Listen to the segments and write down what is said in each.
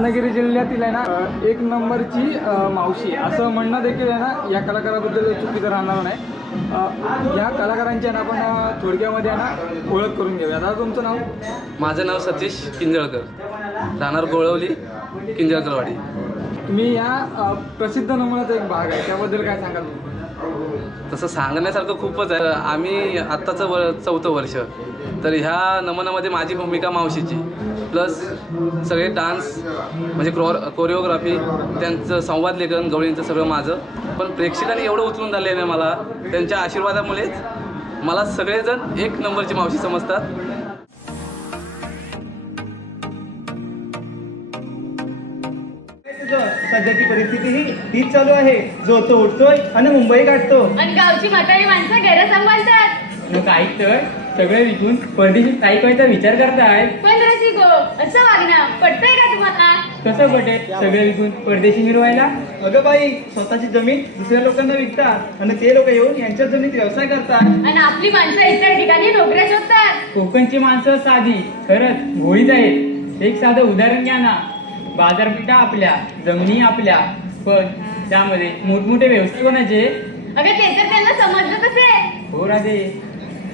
रत्नागिरी जिल्ह्यातील आहे ना एक नंबरची मावशी. असं म्हणणं देखील आहे ना या कलाकाराबद्दल चुकीचं राहणार नाही. या कलाकारांची आहे ना आपण थोडक्यामध्ये ना ओळख करून घेऊया. दादा तुमचं नाव? माझं नाव सतीश किंजळकर. राहणार गोळवली किंजळकरवाडी. तुम्ही या प्रसिद्ध नमुन्याचा एक भाग आहे. त्याबद्दल काय सांगाल तसं सांगण्यासारखं खूपच आहे. आम्ही आत्ताचं व चौथं वर्ष. तर ह्या नमुन्यामध्ये माझी भूमिका मावशीची. प्लस सगळे डान्स म्हणजे क्रो कोरिओग्राफी त्यांचं संवाद लेखन गवळींचं सगळं माझं. पण प्रेक्षकांनी एवढं उचलून धरलेलं आहे मला त्यांच्या आशीर्वादामुळेच मला सगळेजण एक नंबरची मावशी समजतात. तुझं सध्याची परिस्थिती ही तीच चालू आहे. जो तो उठतोय आणि मुंबई काढतो आणि गावची म्हातारी माणसं घरं सांभाळतात. मग काही तर सगळं विकून परदेशी स्थायिक व्हायचा विचार करताय पण असं वागणं. पटतंय का तुम्हाला? कसं पटेल सगळं विकून परदेशी मिरवायला? अगं बाई स्वतःची जमीन दुसऱ्या लोकांना विकतात आणि ते लोक येऊन यांच्या जमिनीत व्यवसाय करतात. आणि आपली माणसं इतर ठिकाणी नोकऱ्या शोधतात. कोकणची माणसं साधी खरंच भोळीच आहेत. एक साधं उदाहरण घ्या ना. बाजारपेठा आपल्या जमिनी आपल्या पण त्यामध्ये मोठमोठे व्यवसाय कोणाचे? अगं ते तर त्यांना समजलं कसे हो राधे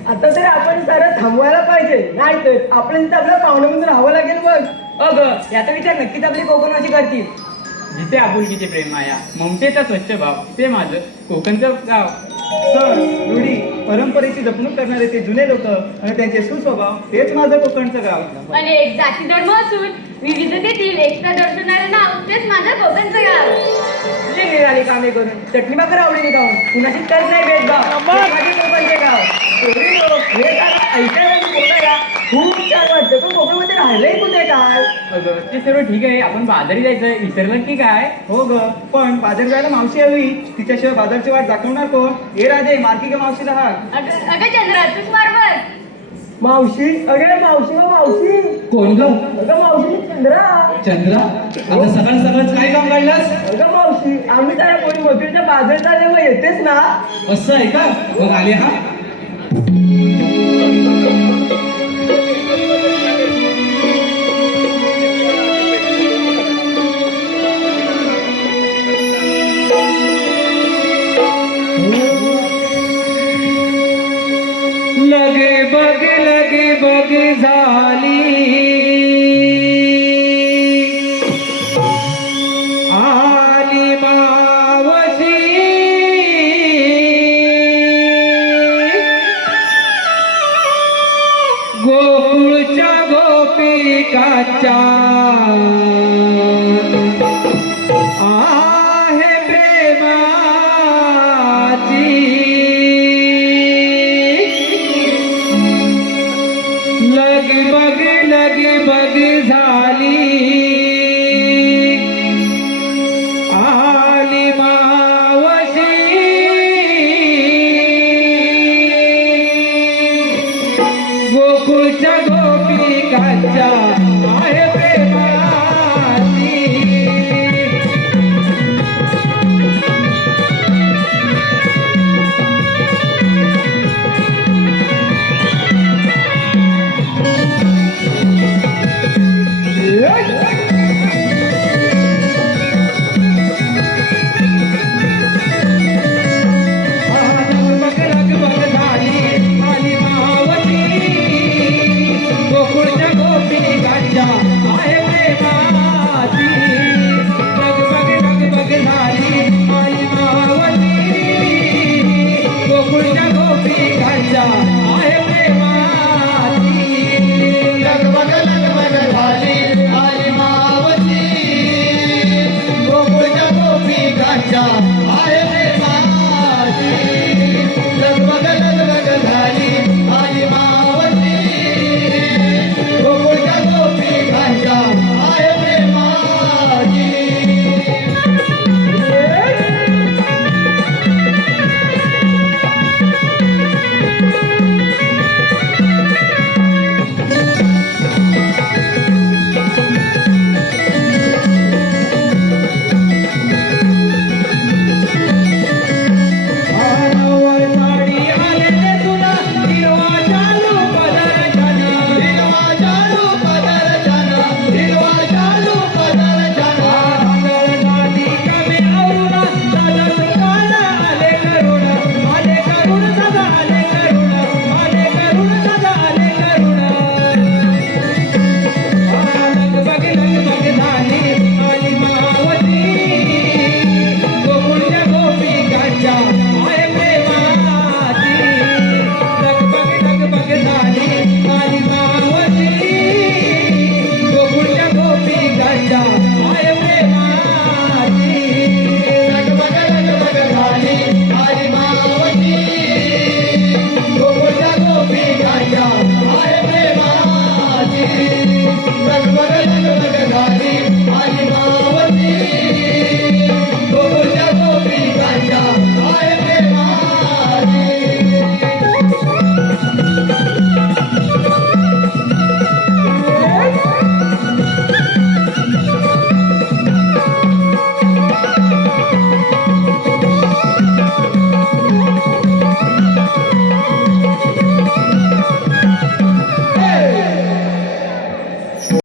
आता तर आपण सारं थांबवायला पाहिजे. नाही तर आपण तिथं आपल्या पाहुण्यामधून राहावं लागेल बघ. अग याचा विचार नक्कीच आपली कोकणवासी करतील. जिथे आपुलकीचे प्रेम माया ममतेचा स्वच्छ भाव ते माझं. कोकणचं गाव सण रूढी परंपरेची जपणूक करणारे ते जुने लोक आणि त्यांचे सुस्वभाव तेच माझं कोकणचं गाव. आणि एक जाती धर्म असून विविधतेतील एकता दर्शवणारं नाव तेच माझं कोकणचं गाव. जे निराळी कामे करून चटणी भाकर आवडीने खाऊन कुणाशी तर नाही भेदभाव माझे कोकणचे गाव. हे खूप छान वाटतं. पण कोकणमध्ये राहिलंय कुठे काय अगं ते सर्व ठीक आहे. आपण बाजारी जायचं विसरलं की काय? हो ग. पण बाजार जायला मावशी हवी तिच्याशिवाय बाजारची वाट दाखवणार कोण? हे राधे मार्की का मावशीला हाक? अगं अगं चंद्रा तूच मारवर मावशी? अगे मावशी ग मावशी. कोण ग? अगं मावशी चंद्रा. चंद्रा? आता सकाळ सकाळच काय काम काढलास अगं मावशी आम्ही त्या कोणी मोठीच्या बाजारचा जेव्हा येतेच ना? असं आहे का? मग आले हा? Thank you. गोकुळच्या गोपिकाच्या. आहे प्रेमाची. लग बग झाली.